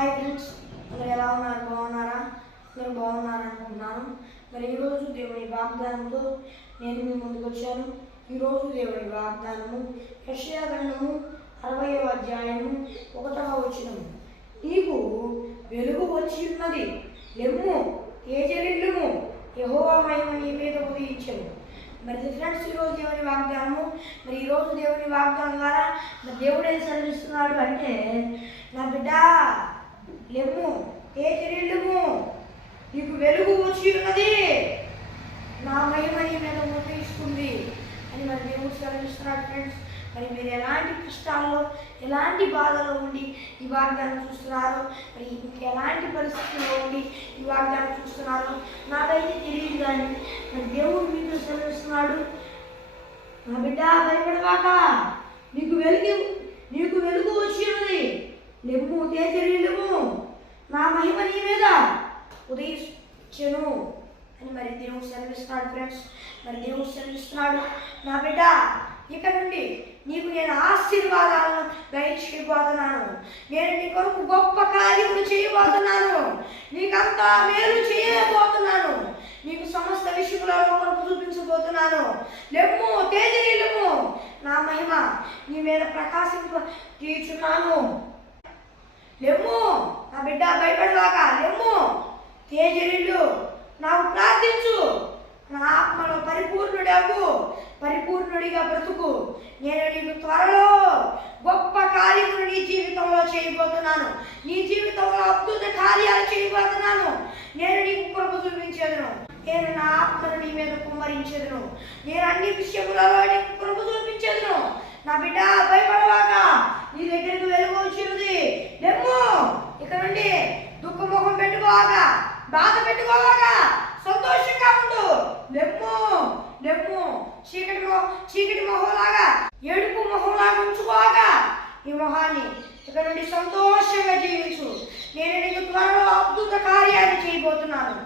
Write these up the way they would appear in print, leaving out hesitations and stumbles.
Hi friends, అందరు ఎలా ఉన్నారు? బాగున్నారా? అందరూ బాగున్నారనుకుంటున్నాను. మరి ఈరోజు దేవుని వాగ్దానంతో నేను మీ ముందుకు వచ్చాను. ఈరోజు దేవుని వాగ్దానము యెషయా గ్రంథము 60వ అధ్యాయము 1వ వచనము. నీకు వెలుగు వచ్చి ఉన్నది, లెమ్ము, తేజరిల్లుము, యెహోవా మహిమ నీ మీద ఉదయించెను. మరి ఫ్రెండ్స్, ఈరోజు దేవుని వాగ్దానము. మరి ఈరోజు దేవుని వాగ్దానం ద్వారా మరి దేవుడు ఏం సెలవిస్తున్నాడు అంటే, నా బిడ్డ లెమ్ము, తేజరిల్లుము, నీకు వెలుగు వచ్చి ఉన్నది, నా మహిమ నీ మీద ఉదయిస్తుంది అని మరి దేవుడు సెలవిస్తున్నాడు. ఫ్రెండ్స్, మరి మీరు ఎలాంటి కష్టాల్లో, ఎలాంటి బాధలో ఉండి ఈ వాగ్దానం చూస్తున్నారో, మరి ఎలాంటి పరిస్థితుల్లో ఉండి ఈ వాగ్దానం చూస్తున్నారో నాకైతే తెలియదు. కానీ మరి దేవుడు మీకు సెలవిస్తున్నాడు, నా బిడ్డ భయపడవాక, నీకు వెలుగు వచ్చి ఉన్నది, లెమ్ము, తేజరిల్లుము, నా మహిమ నీ మీద ఉదయించెను అని మరి దేవుడు సెలవిస్తున్నాడు. ఫ్రెండ్స్, మరి దేవుడు సెలవిస్తున్నాడు, నా బిడ్డ ఇక నుండి నీకు నేను ఆశీర్వాదాలను దయచేయబోతున్నాను. నేను నీ కొరకు గొప్ప కార్యములు చేయబోతున్నాను. నీకంతా మేలు చేయబోతున్నాను. నీకు సమస్త విషయంలో కొరకు చూపించబోతున్నాను. లెమ్ము, తేజరిల్లుము, నా మహిమ నీ మీద ప్రకాశింపజేయుచున్నాను. లెమ్ము, నా బిడ్డ భయపడవాక, లెమ్ము, తేజరిల్లు, నాకు ప్రార్థించు, నా ఆత్మలో పరిపూర్ణుడిగా బ్రతుకు. నేను నీకు త్వరలో గొప్ప కార్యములు నీ జీవితంలో చేయబోతున్నాను. నీ జీవితంలో అద్భుత కార్యాలు చేయబోతున్నాను. నేను నీకు కృప చూపించేదను. నేను నా ఆత్మను నీ మీద కుమ్మరించేదను. నేను అన్ని విషయములలో నీకు కృప చూపించేదను. నా బిడ్డ భయపడవాక, నీ దగ్గరికి వెలుగు వచ్చినది. లెమ్ము, ఇక నుండి దుఃఖముఖం పెట్టుకోవాక, బాధ పెట్టుకోవాక, సంతోషంగా ఉండు. లెమ్ము, లెమ్ము, చీకటి మొహంలాగా, ఏడుపు మొహంలాగా ఉంచుకోగా ఈ మొహాన్ని ఇక నుండి సంతోషంగా జీవించు. నేను నీకు త్వరలో అద్భుత కార్యాన్ని చేయబోతున్నాను.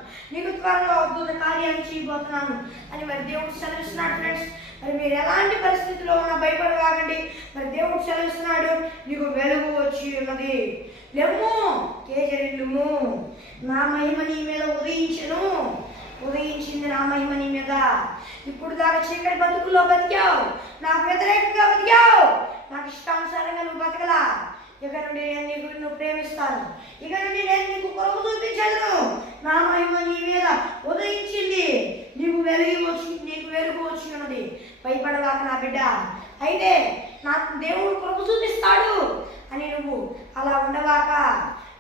అని మరి దేవుడు సెలవిస్తున్నాడు. ఫ్రెండ్స్, మరి మీరు ఎలాంటి పరిస్థితుల్లో ఉన్నా భయపడవాగండి. మరి దేవుడు సెలవిస్తున్నాడు, నీకు వెలుగు వచ్చి ఉన్నది, లెమ్ము, తేజరిల్లుము, నా మహిమ నీ మీద ఉదయించింది నా మహిమ నీ మీద. ఇప్పుడు దాకా చీకటి బతుకుల్లో బతికావు, నాకు వ్యతిరేకంగా బతికావు, నాకు ఇష్టానుసారంగా నువ్వు బతకలా. ఇక నుండి నేను నిన్ను ప్రేమిస్తాను. ఇక నుండి నేను నీకు కృప చూపించాను. నా మహిమ నీ మీద ఉదయించింది, నీకు వెలుగు వచ్చి ఉన్నది. భయపడవాక నా బిడ్డ. అయితే నాకు దేవుడు కృప చూపిస్తాడు అని నువ్వు అలా ఉండవాక,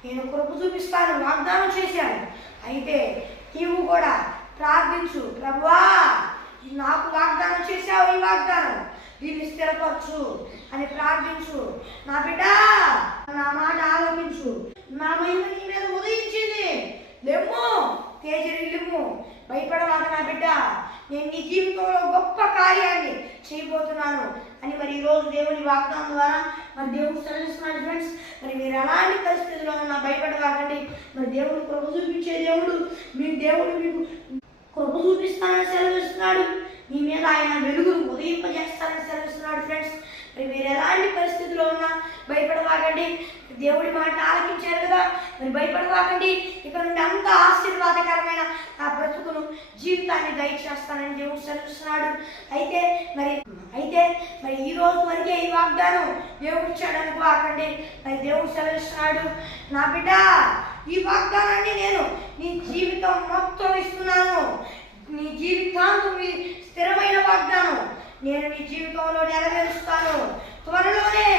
నేను కృప చూపిస్తాను వాగ్దానం చేశాను. అయితే నీవు కూడా ప్రార్థించు, ప్రభువా నాకు వాగ్దానం చేశావు, ఈ వాగ్దానం దీన్ని స్థిరపరచు అని ప్రార్థించు. నా బిడ్డ నా మాట ఆలోచించు. నా మహిమ నీ మీద ఉదయించింది, లెమ్ము, తేజరిల్లుము, భయపడవాక నా బిడ్డ. నేను నీ జీవితంలో గొప్ప కార్యాన్ని చేయబోతున్నాను అని మరి ఈరోజు దేవుని వాగ్దానం ద్వారా మరి దేవుడు సెలవిస్తున్నాడు. ఫ్రెండ్స్, మరి మీరు ఎలాంటి పరిస్థితుల్లో ఉన్నా భయపడవాకండి. మరి దేవుడు కృప చూపించే దేవుడు. మీకు కృప చూపిస్తానని సెలవిస్తున్నాడు. మీ మీద ఆయన వెలుగు ఉదయింపజేస్తానని సెలవిస్తున్నాడు. ఫ్రెండ్స్, మరి మీరు ఎలాంటి పరిస్థితుల్లో ఉన్నా భయపడవాకండి. దేవుడి మాట ఆలకించారు కదా, మరి భయపడవాకండి. ఇక నుండి అంత ఆశీర్వాదకరమైన ఆ బ్రతుకును, జీవితాన్ని దయచేస్తానని దేవుడు సెలవిస్తున్నాడు. అయితే మరి ఈ రోజు వరకే ఈ వాగ్దానం దేవుడు ఇచ్చాడు అనుకోకండి. మరి దేవుడు సెలవిస్తున్నాడు, నా బిడ్డ ఈ వాగ్దానాన్ని నేను నీ జీవితం మొత్తం ఇస్తున్నాను. నీ జీవితాంతం స్థిరమైన వాగ్దానం నేను నీ జీవితంలో నెరవేరుస్తాను. త్వరలోనే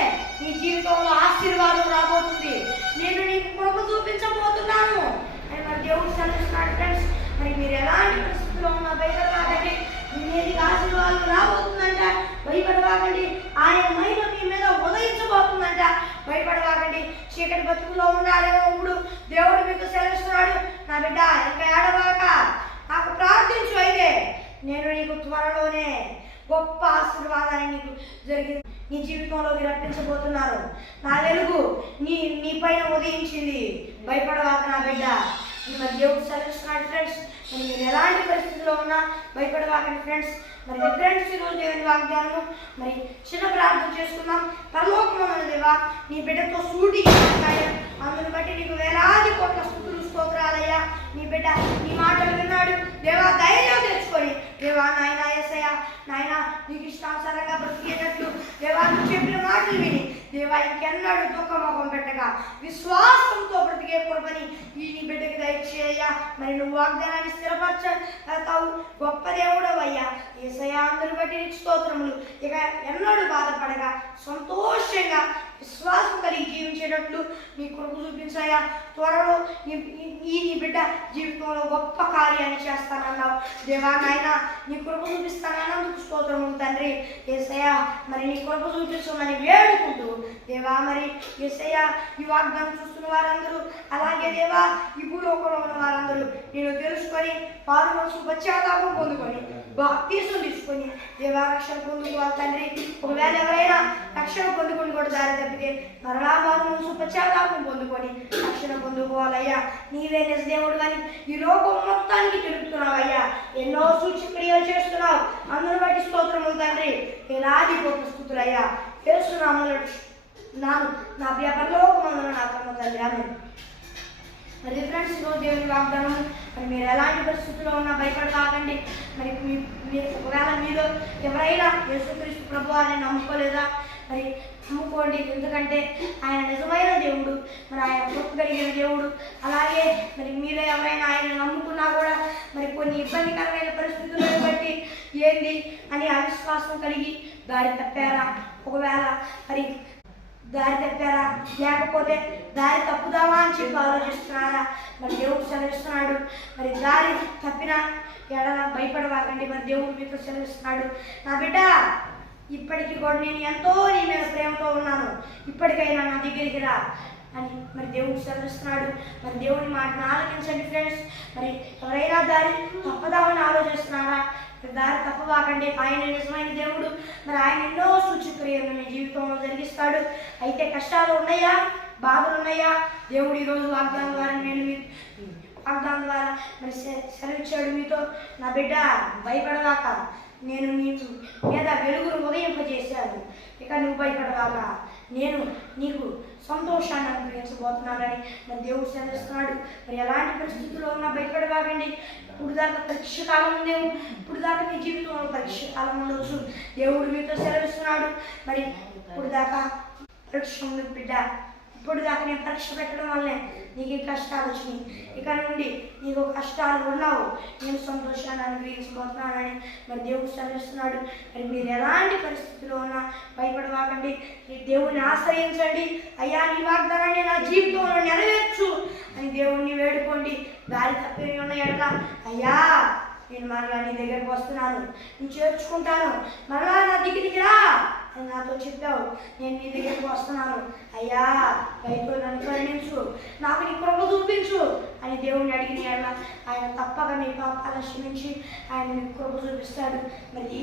నీ జీవితంలో ఆశీర్వాదం రాబోతుంది. నేను నీకు కృప చూపించబోతున్నాను అని మరి దేవుడు సెలవిస్తున్నాడు. ఫ్రెండ్స్, మరి మీరు ఎలాంటి పరిస్థితుల్లో ఉన్నా భయపడవాకండి. మీది ఆశీర్వాదం రాబోతుందంట, భయపడవాకండి. ఆయన మహిమ మీ మీద ఉదయించబోతుందంట, భయపడవాకండి. చీకటి బతుకుల్లో ఉన్నారేమో ఇప్పుడు దేవుడు మీకు సెలవిస్తున్నాడు, నా బిడ్డ ఇంకా ఏడవాక, నాకు ప్రార్థించు. అయితే నేను నీకు త్వరలోనే గొప్ప ఆశీర్వాదాన్ని నీకు జరిగి నీ జీవితంలోకి రప్పించబోతున్నారు. నా వెలుగు నీ పైన ఉదయించింది, భయపడవాక నా బిడ్డ. మరి దేవుడు సెలవిస్తున్నాడు. ఫ్రెండ్స్, మీరు ఎలాంటి పరిస్థితుల్లో ఉన్నా భయపడవాకండి. ఫ్రెండ్స్, మరి ఫ్రెండ్స్ ఈరోజు దేవుని వాగ్దానము మరి చిన్న ప్రార్థన చేసుకుందాం. పరలోకమున్న దేవా, నీ బిడ్డతో సూటిగా అందుని బట్టి నీకు దేవా ఇంకెన్నాడు దుఃఖముఖం పెట్టగా విశ్వాసంతో బ్రతికే కృపని ఈ నీ బిడ్డకి దయచేయ. మరి నువ్వు వాగ్దానాన్ని స్థిరపరచతావు, గొప్ప దేవుడవయ్యా. యేసయ్యా అందరు బట్టి నీకు స్తోత్రములు. ఇక ఎన్నడూ బాధపడగా సంతోషంగా విశ్వాసం కలిగి జీవించేటట్లు నీ కొరకు చూపించాయా. త్వరలో నీ బిడ్డ జీవితంలో గొప్ప కార్యాన్ని చేస్తానన్నావు దేవా. నాయన నీ కొరకు చూపిస్తానన్నందుకు స్తోత్రము తండ్రి. యేసయ్యా మరి నీ కొరకు చూపించమని వేడుకుంటూ దేవా, మరి యేసయ్యా ఈ వాగ్దానం చూస్తున్న వారందరూ, అలాగే దేవా ఈ భూలోకంలో ఉన్న వారందరూ నేను తెలుసుకొని వారు మనసు పశ్చాత్తాపం పొందుకొని బాప్తీసం తీసుకొని దేవా రక్షణ పొందుకోవాలి తండ్రి. ఒకవేళ ఎవరైనా రక్షణ పొందుకొని కూడా దారి తప్పితే మరలా వారు మనసు పశ్చాత్తాపం పొందుకొని రక్షణ పొందుకోవాలయ్యా. నీవే నిజ దేవుడు కానీ ఈ లోకం మొత్తానికి తెలుపుతున్నావయ్యా. ఎన్నో సూచక్రియలు చేస్తున్నావు, అందరూ బట్టి స్తోత్రములు తండ్రి. వేలాది కోట్ల స్తుతులయ్యా. చేస్తున్నాము నా ప్రియ పరలోకమందున నా కన్న తండ్రి. ఆమేన్. మరి ఫ్రెండ్స్, ఈరోజు దేవుని వాగ్దానం, మరి మీరు ఎలాంటి పరిస్థితుల్లో ఉన్నా భయపడకాకండి. మరి మీరు ఒకవేళ మీలో ఎవరైనా యేసుక్రీస్తు ప్రభువు అని నమ్ముకోలేదా, మరి నమ్ముకోండి. ఎందుకంటే ఆయన నిజమైన దేవుడు, మరి ఆయన కృప కలిగిన దేవుడు. అలాగే మరి మీరు ఎవరైనా ఆయన నమ్ముకున్నా కూడా మరి కొన్ని ఇబ్బందికరమైన పరిస్థితులను బట్టి ఏంది అని అవిశ్వాసం కలిగి దారి తప్పారా, ఒకవేళ మరి దారి తప్పారా, లేకపోతే దారి తప్పుదామా అని చెప్పి ఆలోచిస్తున్నారా, మరి దేవుడు సెలవిస్తున్నాడు. మరి దారి తప్పిన ఎడల భయపడవాకండి. మరి దేవుడు మీతో సెలవిస్తున్నాడు, నా బిడ్డ ఇప్పటికీ కూడా నేను ఎంతో నీ మీద ప్రేమతో ఉన్నాను, ఇప్పటికైనా నా దగ్గరికి రా అని మరి దేవుడు సెలవిస్తున్నాడు. మరి దేవుని మాటను ఆలకించండి ఫ్రెండ్స్. మరి ఎవరైనా దారి తప్పదామని ఆలోచిస్తున్నారా, దారి తప్పవాకండి. ఆయన నిజమైన దేవుడు, మరి ఆయన ఎన్నో సూచక్రియలను మీ జీవితంలో జరిగిస్తాడు. అయితే కష్టాలు ఉన్నాయా, బాధలు ఉన్నాయా, దేవుడు ఈరోజు వాగ్దానం ద్వారా వాగ్దానం ద్వారా మరి సెలవిచ్చాడు మీతో, నా బిడ్డ భయపడవాక, నేను నీకు మీద వెలుగును ఉదయింపజేశాను, ఇక నువ్వు భయపడవాక, నేను నీకు సంతోషాన్ని అనుగ్రహించబోతున్నానని మరి దేవుడు సెలవిస్తున్నాడు. మరి ఎలాంటి పరిస్థితుల్లో ఉన్నా భయపడవాకండి. ఇప్పుడు దాకా పరీక్ష కాలం ఉందేమో, ఇప్పుడు దాకా నీ జీవితంలో పరీక్ష కాలం ఉండవచ్చు. దేవుడు మీతో సెలవిస్తున్నాడు, మరి ఇప్పుడు దాకా పరీక్ష ఉంది బిడ్డ, ఇప్పుడు దాకా నేను పరీక్ష పెట్టడం వల్లే నీకు కష్టాలు వచ్చినాయి, ఇక నుండి నీకు కష్టాలు ఉన్నావు, నేను సంతోషాన్ని అనుగ్రహించబోతున్నానని మరి దేవుడు సెలవిస్తున్నాడు. మరి మీరు ఎలాంటి పరిస్థితుల్లో ఉన్నా భయపడవాకండి. దేవుడిని ఆశ్రయించండి. అయ్యా నీ వాగ్దానాన్ని నా జీవితంలో నెరవేర్చు అని దేవుణ్ణి వేడుకోండి. దారి తప్పి ఉన్న ఎడల, అయ్యా నేను మరలా నీ దగ్గరకు వస్తున్నాను, నేను చేర్చుకుంటాను, మరలా నా దగ్గరికి రా అని నాతో చెప్పావు, నేను నీ దగ్గరికి వస్తున్నాను, అయ్యా దయతో నన్ను కరుణించు, నాకు నీ కృప చూపించు అని దేవుణ్ణి అడిగిన ఎడల ఆయన తప్పక మీ పాపాలను క్షమించి ఆయన మీకు కృప చూపిస్తాడు. మరి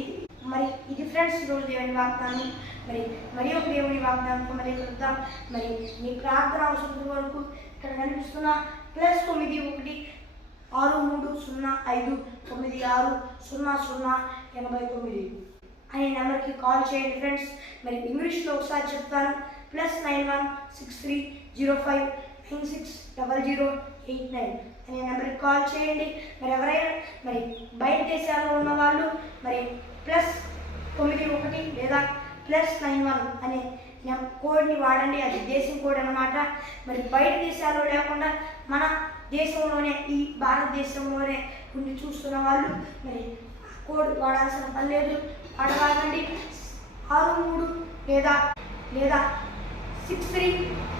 ఇది ఫ్రెండ్స్ ఈరోజు దేవుని వాగ్దానం. మరి ఒక దేవుని వాగ్దానంతో మరి కలుద్దాం. మరి మీ ప్రార్థన అవసరం వరకు ఇక్కడ కనిపిస్తున్న +91 6305960089 అనే నెంబర్కి కాల్ చేయండి ఫ్రెండ్స్. మరి ఇంగ్లీష్లో ఒకసారి చెప్తాను, +91 6305 960089 అనే నెంబర్కి కాల్ చేయండి. మరి ఎవరైనా మరి బయట దేశాల్లో ఉన్న వాళ్ళు మరి +91 లేదా +91 అనే కోడ్ని వాడండి. అది దేశం కోడ్ అన్నమాట. మరి బయట దేశాల్లో లేకుండా మన దేశంలోనే, ఈ భారతదేశంలోనే ఉండి చూస్తున్న వాళ్ళు మరి కోడ్ వాడాల్సిన పని లేదు, వాడవాలండి. 63 లేదా 63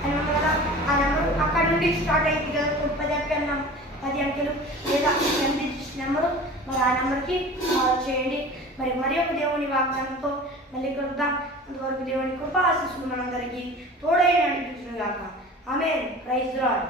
అని ఉంది కదా, ఆ నెంబర్ అక్కడ నుండి స్టార్ట్ అయింది కదా, 10 అంకెలు లేదా 10 డిజిట్స్ నెంబరు. మరి ఆ నెంబర్కి కాల్ చేయండి. మరి ఒక దేవుని వాగ్దానంతో మళ్ళీ కలుద్దాం. అంతవరకు దేవుని కృపా ఆశీస్సులు మనందరికీ తోడై నడిపించును గాక. ఆమేన్. Praise the lord.